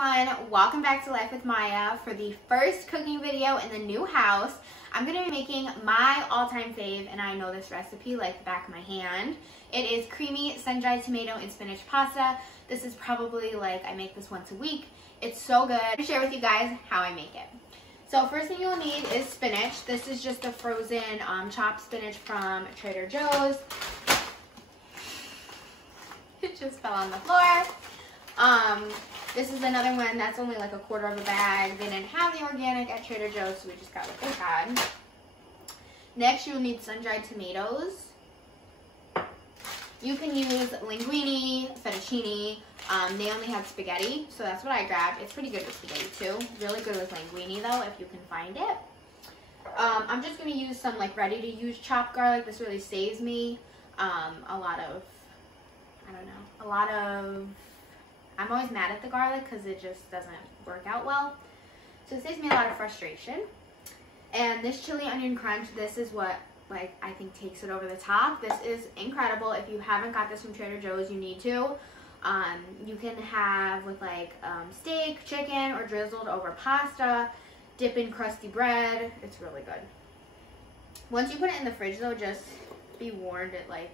Everyone, welcome back to Life with Maya. For the first cooking video in the new house, I'm going to be making my all-time fave, and I know this recipe like the back of my hand. It is creamy sun-dried tomato and spinach pasta. This is probably like, I make this once a week. It's so good. I'm going to share with you guys how I make it. So first thing you'll need is spinach. This is just the frozen chopped spinach from Trader Joe's. It just fell on the floor. This is another one that's only like a quarter of a bag. They didn't have the organic at Trader Joe's, so we just got what they had. Next, you'll need sun-dried tomatoes. You can use linguine, fettuccine. They only had spaghetti, so that's what I grabbed. It's pretty good with spaghetti too. Really good with linguine though, if you can find it. I'm just going to use some like ready-to-use chopped garlic. This really saves me I'm always mad at the garlic because it just doesn't work out well. So it saves me a lot of frustration. And this chili onion crunch, this is what like I think takes it over the top. This is incredible. If you haven't got this from Trader Joe's, you need to. You can have with like steak, chicken, or drizzled over pasta, dip in crusty bread. It's really good. Once you put it in the fridge though, just be warned it like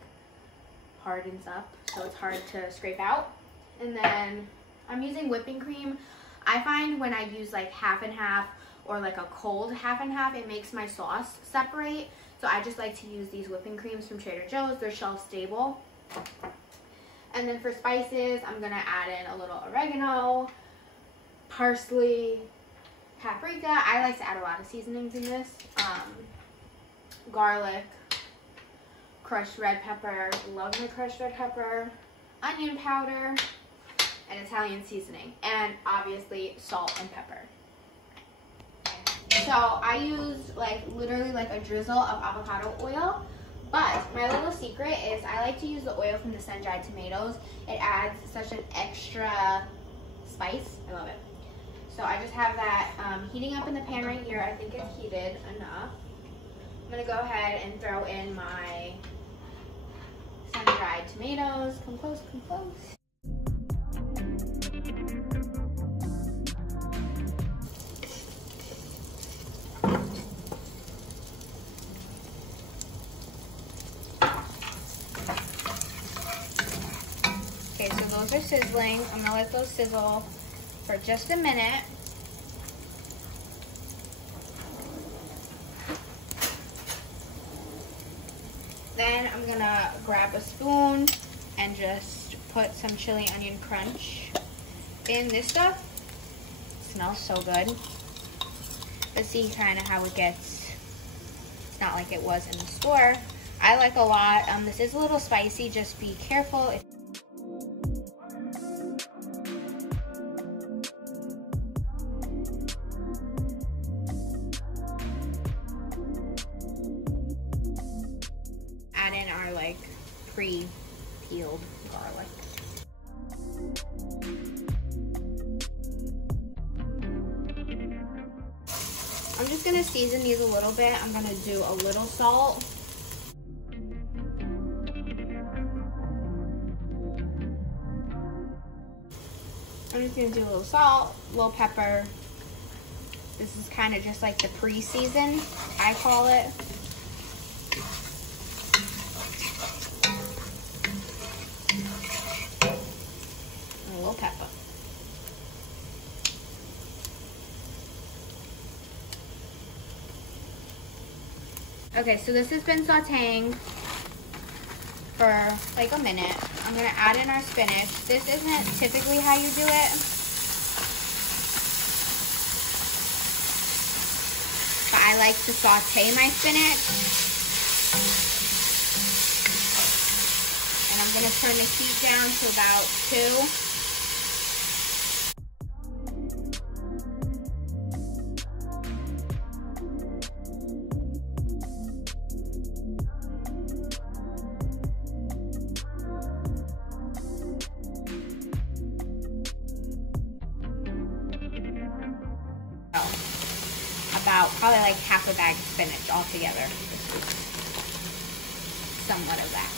hardens up, so it's hard to scrape out. And then I'm using whipping cream. I find when I use like half and half or like a cold half and half, it makes my sauce separate. So I just like to use these whipping creams from Trader Joe's. They're shelf stable. And then for spices, I'm gonna add in a little oregano, parsley, paprika. I like to add a lot of seasonings in this. Garlic, crushed red pepper, love my crushed red pepper, onion powder, and Italian seasoning, and obviously salt and pepper. So I use like literally like a drizzle of avocado oil, but my little secret is I like to use the oil from the sun-dried tomatoes. It adds such an extra spice. I love it. So I just have that heating up in the pan right here. I think it's heated enough. I'm gonna go ahead and throw in my sun-dried tomatoes. Come close, come close. Okay, so those are sizzling. I'm gonna let those sizzle for just a minute. Then I'm gonna grab a spoon and just put some chili onion crunch in this stuff. It smells so good. Let's see kind of how it gets. It's not like it was in the store. I like a lot. This is a little spicy. Just be careful. Add in our like pre-peeled garlic. I'm just gonna season these a little bit. I'm gonna do a little salt. I'm just gonna do a little salt, a little pepper. This is kind of just like the pre-season, I call it. A little pepper. Okay, so this has been sauteing for like a minute. I'm gonna add in our spinach. This isn't typically how you do it, but I like to saute my spinach. And I'm gonna turn the heat down to about 2. About probably like half a bag of spinach altogether. Somewhat of that.